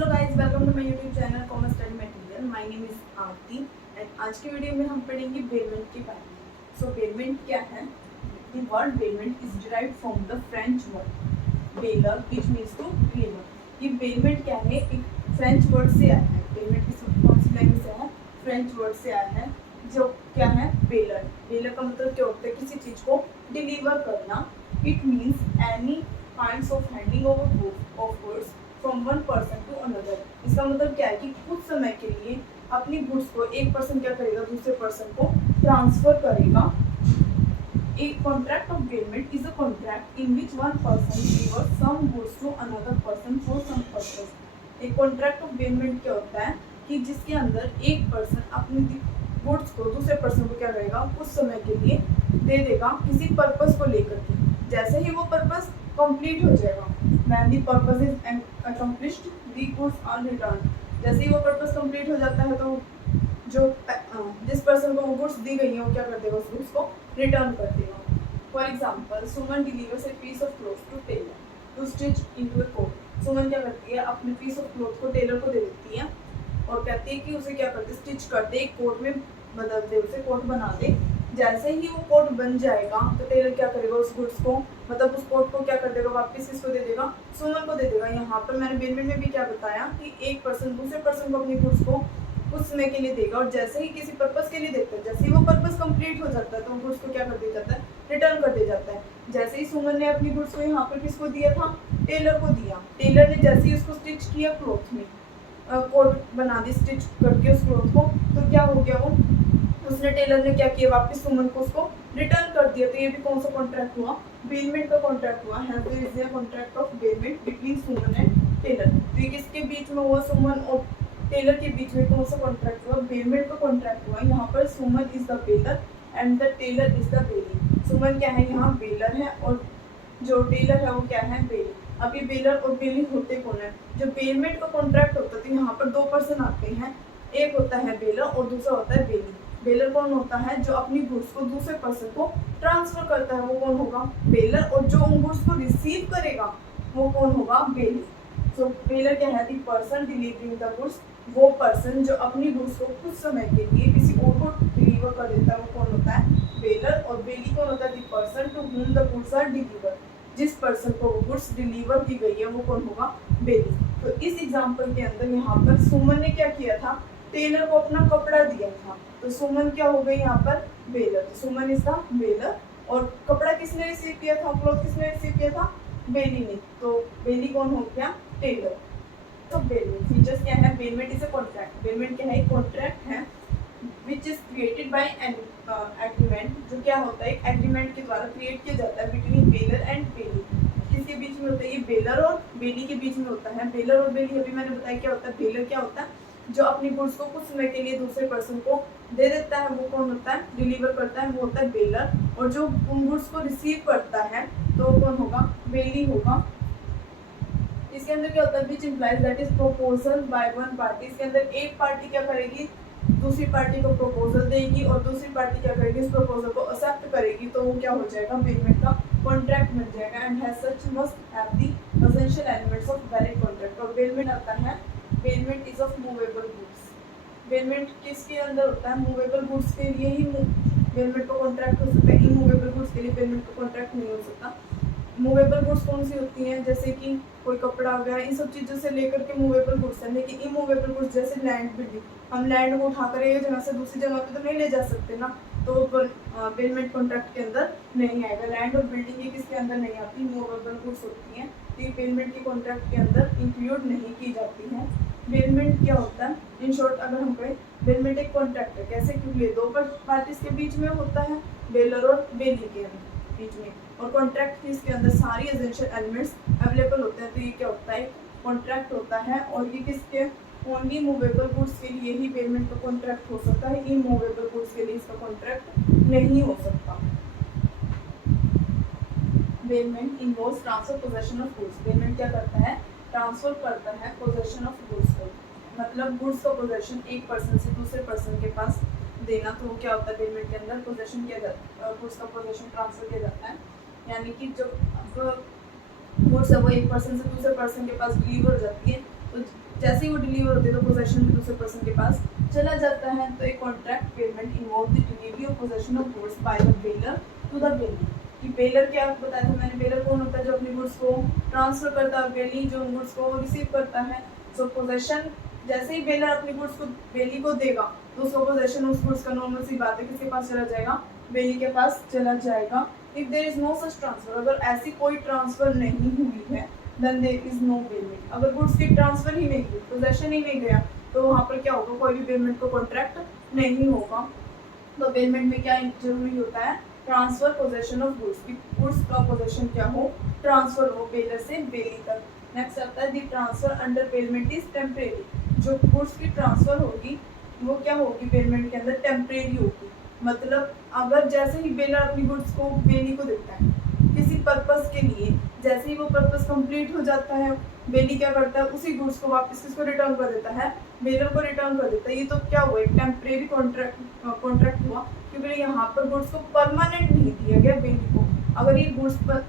Hello guys, welcome to my YouTube channel commerce study material. My name is Aarti and आज की video में हम पढ़ेंगे बेलमेंट के बारे में। सो बेलमेंट क्या है? The word bailment is derived from the French word bailer which means to bailer. ये बेलमेंट क्या है? एक फ्रेंच वर्ड से आया है। बेलमेंट कौन सी लैंग्वेज से है? फ्रेंच वर्ड से आया है, जो क्या है? बेलर। बेलर का मतलब क्या होता है? किसी चीज को डिलीवर करना। It means any kinds of handing over of goods from one person to another. इसका मतलब क्या है कि कुछ समय के लिए अपनी गुड्स को एक पर्सन क्या करेगा, दूसरे पर्सन को ट्रांसफर करेगा। एक contract of bailment is a contract in which one person delivers some goods to another person for some purpose. एक कॉन्ट्रैक्ट ऑफ बेलमेंट क्या होता है कि जिसके अंदर एक पर्सन अपनी गुड्स को दूसरे पर्सन को क्या करेगा, कुछ समय के लिए दे देगा किसी पर्पस को लेकर के। जैसे ही वो पर्पस कंप्लीट हो जाएगा, when the purpose is accomplished the goods are returned। जैसे ही वो पर्पस कंप्लीट हो जाता है तो जो जिस पर्सन को वो गुड्स दी गई है वो क्या कर देगा, उस गुड्स को रिटर्न कर देगा। For example, Suman delivers a piece of cloth to tailor to stitch into a coat. Suman क्या करती है, अपने पीस ऑफ क्लोथ को टेलर को दे देती है और कहती है कि उसे क्या करते, स्टिच कर दे, एक कोट में बदल दे, उसे कोट बना दे। जैसे ही वो कोट बन जाएगा तो टेलर क्या करेगा, उस गुड्स को मतलब उस कोट को क्या कर देगा, वापस किसको दे देगा, सुमन को दे देगा। यहाँ पर मैंने बेलमेंट में भी क्या बताया कि एक पर्सन दूसरे पर्सन को अपनी गुड्स को कुछ समय के लिए देगा और जैसे ही किसी पर्पस के लिए देता है, जैसे ही वो पर्पस कंप्लीट हो जाता है तो गुड्स को क्या कर दिया जाता है, रिटर्न कर दिया जाता है। जैसे ही सुमन ने अपनी गुड्स को यहाँ पर किसको दिया था, टेलर को दिया। टेलर ने जैसे ही उसको स्टिच किया, क्लॉथ में कोट बना दी स्टिच करके उस क्लॉथ को, तो क्या हो गया, वो उसने टेलर ने क्या किया, वापस सुमन को उसको रिटर्न कर दिया। तो ये भी कौन सा कॉन्ट्रैक्ट हुआ, बेलमेंट का कॉन्ट्रैक्ट हुआ है। तो is the contract of bailment between Suman and tailor. तो ये किसके बीच में हुआ, सुमन और टेलर के बीच में कौन सा कॉन्ट्रैक्ट हुआ, बेलमेंट का कॉन्ट्रैक्ट हुआ। यहाँ पर Suman is the bailor and the tailor is the bailee. Suman क्या है, यहाँ बेलर है और जो टेलर है वो क्या है, बेली। अब ये बेलर और बेली होते कौन है, जो बेलमेंट का कॉन्ट्रैक्ट होता है तो यहाँ पर दो पर्सन आते हैं, एक होता है बेलर और दूसरा होता है बेली। बेलर कौन होता है, जो अपनी गुड्स को दूसरे पर्सन को ट्रांसफर करता है, वो कौन होगा, बेलर। और जो उन गुड्स को रिसीव करेगा वो कौन होगा, बेली। सो बेलर क्या है, the person delivering the goods. वो पर्सन जो अपनी गुड्स को कुछ समय के लिए किसी और को डिलीवर कर देता है वो कौन होता है, बेलर। और बेली कौन होता है, the person to whom the goods are delivered. जिस पर्सन को वो गुड्स डिलीवर की गई है वो कौन होगा, बेली। तो इस एग्जांपल के अंदर यहाँ पर सुमन ने क्या किया था, टेलर को अपना कपड़ा दिया था, तो सुमन क्या हो गई यहाँ पर, बेलर। तो सुमन इज द बेलर और कपड़ा किसने रिसीव किया था, क्लॉथ किसने रिसीव किया था, बेली ने। तो बेली कौन हो गया, टेलर। तो बेलमेंट फीचर्स क्या है, bailment is a contract. Bailment क्या है, एक कॉन्ट्रैक्ट है which is created by an agreement, जो क्या होता है, एक एग्रीमेंट के द्वारा क्रिएट किया जाता है बिटवीन बेलर एंड बेली। किसके बीच में होता है, ये बेलर और बेली के बीच में होता है। बेलर और बेली अभी मैंने बताया क्या होता है, बेलर क्या होता है, जो अपनी गुड्स को कुछ समय के लिए दूसरे पर्सन को दे देता है वो कौन होता है, डिलीवर करता है, वो होता है बेलर। और जो उन गुड्स को रिसीव करता है तो कौन होगा, बेली होगा। इसके अंदर क्या होता है, which implies that is proposal by one party. इसके अंदर एक पार्टी क्या करेगी, दूसरी पार्टी को प्रपोजल देगी और दूसरी पार्टी क्या करेगी, इस प्रपोजल को एक्सेप्ट करेगी, तो वो क्या हो जाएगा, बेलमेंट का कॉन्ट्रैक्ट बन जाएगा। And has such must have the essential elements of valid contract. और बेलमेंट आता है, bailment is of movable goods. Bailment किसके अंदर होता है, मूवेबल गुड्स के लिए ही बेलमेंट का कॉन्ट्रैक्ट हो सकता है। इमूवेबल गुड्स के लिए बेलमेंट का कॉन्ट्रैक्ट नहीं हो सकता। मूवेबल गुड्स कौन सी होती हैं, जैसे कि कोई कपड़ा वगैरह, इन सब चीज़ों से लेकर के मूवेबल गुड्स हैं। लेकिन इमूवेबल गुड्स जैसे लैंड, बिल्डिंग, हम लैंड को उठाकर एक जगह से दूसरी जगह पे तो नहीं ले जा सकते ना, तो बेलमेंट कॉन्ट्रैक्ट के अंदर नहीं आएगा। लैंड और बिल्डिंग ये किसके अंदर नहीं आती, मूवेबल गुड्स होती हैं, तो ये बेलमेंट के कॉन्ट्रैक्ट के अंदर इंक्लूड नहीं की जाती हैं। बेलमेंट क्या होता है, इन शॉर्ट अगर हम कहें, बेलमेंट एक कॉन्ट्रैक्ट है। कैसे, क्योंकि दो पार्टीज के बीच में होता है, बेलर और बेली के बीच में। और कॉन्ट्रैक्ट के इसके अंदर सारी एसेंशियल एलिमेंट्स अवेलेबल होते हैं, तो ये क्या होता है, कॉन्ट्रैक्ट होता है। और ये किसके, ओनली मूवेबल गुड्स के लिए ही बेलमेंट का कॉन्ट्रैक्ट हो सकता है, इमूवेबल गुड्स के लिए इसका कॉन्ट्रैक्ट नहीं हो सकता। Bailment involves transfer possession of goods. Bailment क्या करता है, ट्रांसफर करता है पोजेशन ऑफ गुड्स को, मतलब गुड्स का पोजेशन एक पर्सन से दूसरे पर्सन के पास देना। तो क्या होता है, बेलमेंट के अंदर पोजेशन किया जाता है, गुड्स का पोजेशन ट्रांसफर किया जाता है। यानी कि जो गुड्स है वो एक पर्सन से दूसरे पर्सन के पास डिलीवर हो जाती है, तो जैसे ही वो डिलीवर होते हैं तो पोजेशन भी दूसरे पर्सन के पास चला जाता है। तो एक contract payment involve the delivery of possession of goods by the bailor to the bailee. कि बेलर क्या बताया था मैंने, बेलर कौन होता है जो अपने गुड्स को ट्रांसफर करता है, बेली जो गुड्स को रिसीव करता है। सो पोजेशन, जैसे ही बेलर अपने गुड्स को बेली को देगा तो उसका पोजेशन उस गुड्स का नॉर्मल सी बात है किसके पास चला जाएगा, बेली के पास चला जाएगा। If there is no such transfer, अगर ऐसी कोई ट्रांसफर नहीं हुई है then there is no payment. अगर गुड्स की ट्रांसफर ही नहीं हुई, पोजेशन ही नहीं गया, तो वहाँ पर क्या होगा, कोई भी पेमेंट को कॉन्ट्रैक्ट नहीं होगा। तो पेमेंट में क्या जरूरी होता है, ट्रांसफर पोजेशन ऑफ गुड्स, की गुड्स का पोजेशन क्या हो, ट्रांसफर हो बेलर से बेली तक। नेक्स्ट आता है the transfer under payment is temporary. जो गुड्स की ट्रांसफर होगी वो क्या होगी, पेमेंट के अंदर टेम्परेरी होगी। मतलब अगर जैसे ही बेलर अपनी गुड्स को बेली को देता है किसी पर्पस के लिए, जैसे ही वो पर्पस कंप्लीट हो जाता है बेली क्या करता है, उसी गुड्स को वापस किसको रिटर्न कर देता है, बेलर को रिटर्न कर देता है। ये तो क्या हुआ, एक टेम्परेरी कॉन्ट्रैक्ट हुआ, क्योंकि यहाँ पर गुड्स को परमानेंट नहीं दिया गया बेली को। अगर ये गुड्स पर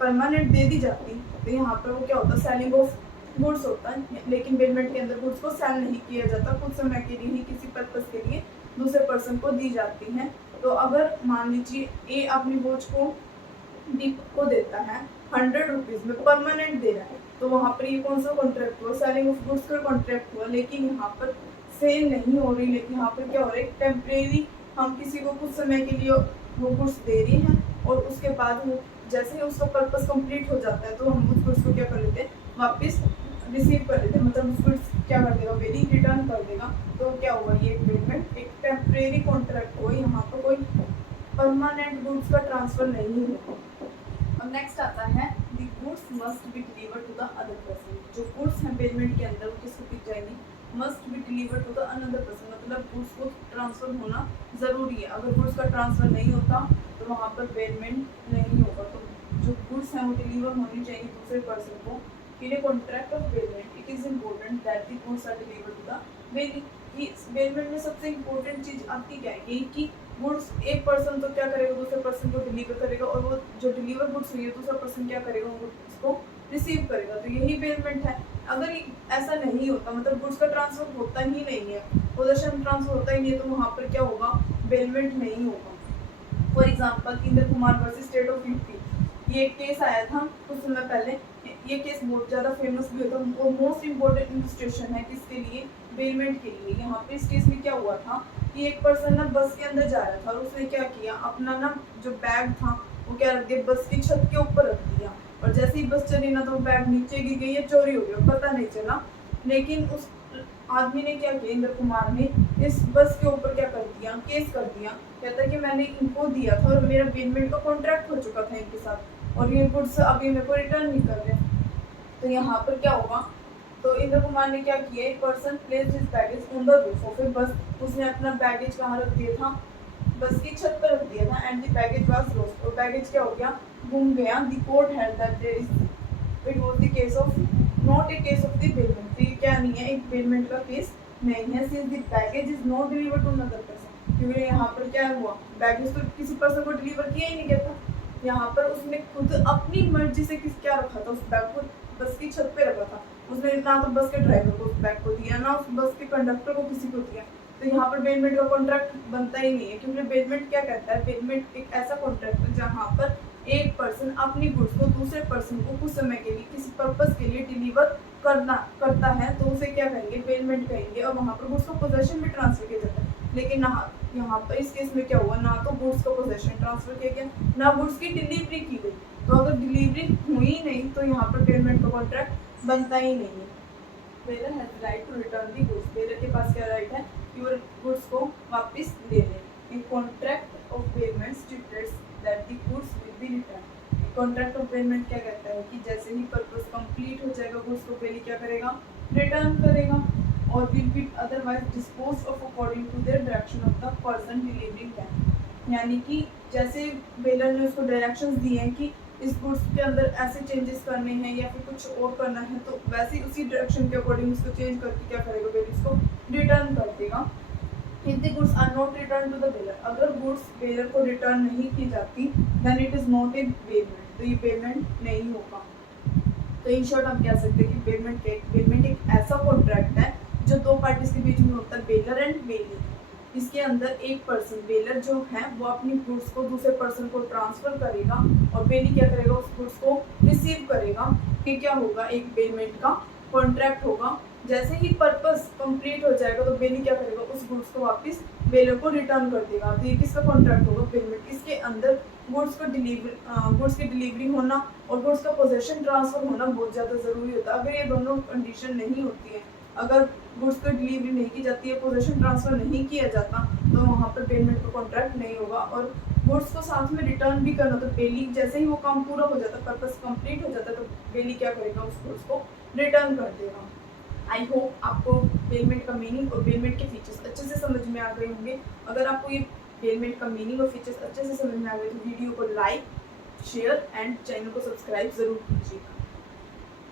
परमानेंट दे दी जाती तो यहाँ पर वो क्या होता, सेलिंग ऑफ गुड्स होता है। लेकिन पेमेंट के अंदर गुड्स को सेल नहीं किया जाता, कुछ समय के लिए ही किसी पर्पस के लिए दूसरे पर्सन को दी जाती है। तो अगर मान लीजिए ए अपनी वॉच को बी को देता है 100 रुपीज़ में, परमानेंट दे रहा है, तो वहाँ पर ये कौन सा कॉन्ट्रैक्ट हुआ, सेलिंग ऑफ गुड्स का कॉन्ट्रैक्ट हुआ। लेकिन यहाँ पर सेल नहीं हो रही, लेकिन यहाँ पर क्या हो रहा है, टेम्परेरी हम किसी को कुछ समय के लिए वो गुड्स दे रही हैं और उसके बाद वो जैसे ही उसका पर्पस कंप्लीट हो जाता है तो हम उस गुड्स को क्या कर लेते हैं, वापस रिसीव कर लेते हैं। मतलब उस गुड्स क्या कर देगा, बेली रिटर्न कर देगा। तो क्या हुआ, ये पेमेंट एक टेम्परेरी कॉन्ट्रैक्ट हुआ, यहाँ पर कोई परमानेंट गुड्स का ट्रांसफर नहीं हुआ। और नेक्स्ट आता है the goods must be delivered to the other person. जो गुड्स हैं पेमेंट के अंदर वो किसको दी जाएगी, must be delivered to the another person. मतलब गुड्स को ट्रांसफर होना ज़रूरी है। अगर गुड्स का ट्रांसफर नहीं होता तो वहाँ पर पेमेंट नहीं होगा। तो जो गुड्स हैं वो डिलीवर होनी चाहिए दूसरे पर्सन को। In a contract of payment it is important that the goods are delivered to the bailee. Payment में सबसे इम्पोर्टेंट चीज़ आपकी क्या है, कि गुड्स एक पर्सन तो क्या करेगा, दूसरे पर्सन को डिलीवर करेगा, और वो जो डिलीवर गुड्स हुई है दूसरा पर्सन क्या करेगा, उसको रिसीव करेगा। तो यही पेमेंट है। अगर ऐसा नहीं होता, मतलब गुड्स का ट्रांसफर होता ही नहीं है, पोजेशन ट्रांसफर होता ही नहीं है, तो वहाँ पर क्या होगा, पेमेंट नहीं होगा। For example Indra Kumar versus state of UP, ये एक केस आया था कुछ समय पहले। ये केस बहुत ज़्यादा फेमस भी होता है और मोस्ट इम्पोर्टेंट इलस्ट्रेशन है किसके लिए, पेमेंट के लिए। यहाँ पे इस केस में क्या हुआ था कि एक पर्सन ना बस के अंदर जा रहा था और उसने क्या किया, अपना ना जो बैग था वो क्या रख दिया, बस की छत के ऊपर रख दिया। और जैसे ही बस चली ना तो वो बैग नीचे गिर गई या चोरी हो गया, पता नहीं चला। लेकिन उस आदमी ने क्या किया, इंद्र कुमार ने इस बस के ऊपर क्या कर दिया, केस कर दिया। कहता है कि मैंने इनको दिया था और मेरा पेमेंट का कॉन्ट्रैक्ट हो चुका था इनके साथ और ये गुड्स अभी मेरे को रिटर्न नहीं कर रहे। तो यहाँ पर क्या होगा, तो इंद्र कुमार ने क्या किया, एक person place his baggage on the roof of a bus. उसने अपना बैगेज कहाँ रख दिया था, बस की छत पर रख दिया था। And the baggage was lost, और बैगेज क्या हो गया, गुम गया। The court held that there is it was the case of not a case of the payment. तो ये क्या नहीं है, एक पेमेंट का केस नहीं है, since the baggage is not delivered to another person. क्योंकि यहाँ पर क्या हुआ, बैगेज तो किसी पर्सन को डिलीवर किया ही नहीं गया था। यहाँ पर उसने खुद अपनी मर्जी से क्या रखा था, उस बैग को बस की छत पे रखा था। उसने ना तो बस के ड्राइवर को उस बैग को दिया, ना उस बस के कंडक्टर को किसी को दिया। तो यहाँ पर पेमेंट का कॉन्ट्रैक्ट बनता ही नहीं है। क्योंकि पेमेंट क्या कहता है, पेमेंट एक ऐसा कॉन्ट्रैक्ट है जहाँ पर एक पर्सन अपनी गुड्स को दूसरे पर्सन को कुछ समय के लिए किसी पर्पस के लिए डिलीवर करता है, तो उसे क्या कहेंगे, पेमेंट कहेंगे। और वहाँ पर गुड्स को पोजेशन में ट्रांसफर किया जाता है। लेकिन यहाँ पर इस केस में क्या हुआ, ना तो गुड्स को पोजेशन ट्रांसफर किया गया, ना गुड्स की डिलीवरी की गई। तो अगर डिलीवरी हुई नहीं तो यहाँ पर पेमेंट का कॉन्ट्रैक्ट बनता ही नहीं है। Bailor has right to return the goods. Bailor के पास क्या राइट है, कि गुड्स को वापस ले लें। इन contract of payment states that the goods will be return. Contract of payment क्या कहता है कि जैसे ही पर्पस कंप्लीट हो जाएगा गुड्स को बेली क्या करेगा, रिटर्न करेगा, और will be otherwise dispose of according to their direction of the person delivering them. यानी कि जैसे बेलर ने उसको डायरेक्शंस दिए हैं कि इस गुड्स के अंदर ऐसे चेंजेस करने हैं या फिर कुछ और करना है, तो वैसे ही उसी डायरेक्शन के अकॉर्डिंग उसको चेंज करके क्या करेगा, बेलर इसको रिटर्न कर देगा। If the goods are not returned to the bearer, अगर गुड्स बेलर को रिटर्न नहीं की जाती then it is not a payment, तो ये पेमेंट नहीं होगा। तो इन शॉर्ट हम कह सकते हैं कि बेलमेंट एक ऐसा कॉन्ट्रैक्ट है जो दो पार्टीज के बीच में होता है, बेलर एंड बेली। इसके अंदर एक पर्सन बेलर जो है वो अपनी गुड्स को दूसरे पर्सन को ट्रांसफर करेगा और बेली क्या करेगा, उस गुड्स को रिसीव करेगा। कि क्या होगा, एक बेलमेंट का कॉन्ट्रैक्ट होगा। जैसे ही पर्पस कंप्लीट हो जाएगा तो बेली क्या करेगा, उस गुड्स को वापस बेलर को रिटर्न कर देगा। तो ये किसका कॉन्ट्रैक्ट होगा, बेलमेंट। इसके अंदर गुड्स की डिलीवरी होना और गुड्स का पोजेशन ट्रांसफर होना बहुत ज़्यादा ज़रूरी होता है। अगर ये दोनों कंडीशन नहीं होती है, अगर गुड्स की डिलीवरी नहीं की जाती है, पोजेशन ट्रांसफर नहीं किया जाता, तो वहाँ पर पेमेंट का कॉन्ट्रैक्ट नहीं होगा। और गुड्स को साथ में रिटर्न भी करना, तो बेली जैसे ही वो काम पूरा हो जाता है, पर्पस कंप्लीट हो जाता है, तो बेली क्या करेगा, उस गुड्स को रिटर्न कर देगा। आई होप आपको बेलमेंट का मीनिंग और बेलमेंट के फीचर्स अच्छे से समझ में आ गए होंगे। अगर आपको ये बेलमेंट का मीनिंग और फीचर्स अच्छे से समझ में आ गए तो वीडियो को लाइक, शेयर एंड चैनल को सब्सक्राइब जरूर कीजिएगा।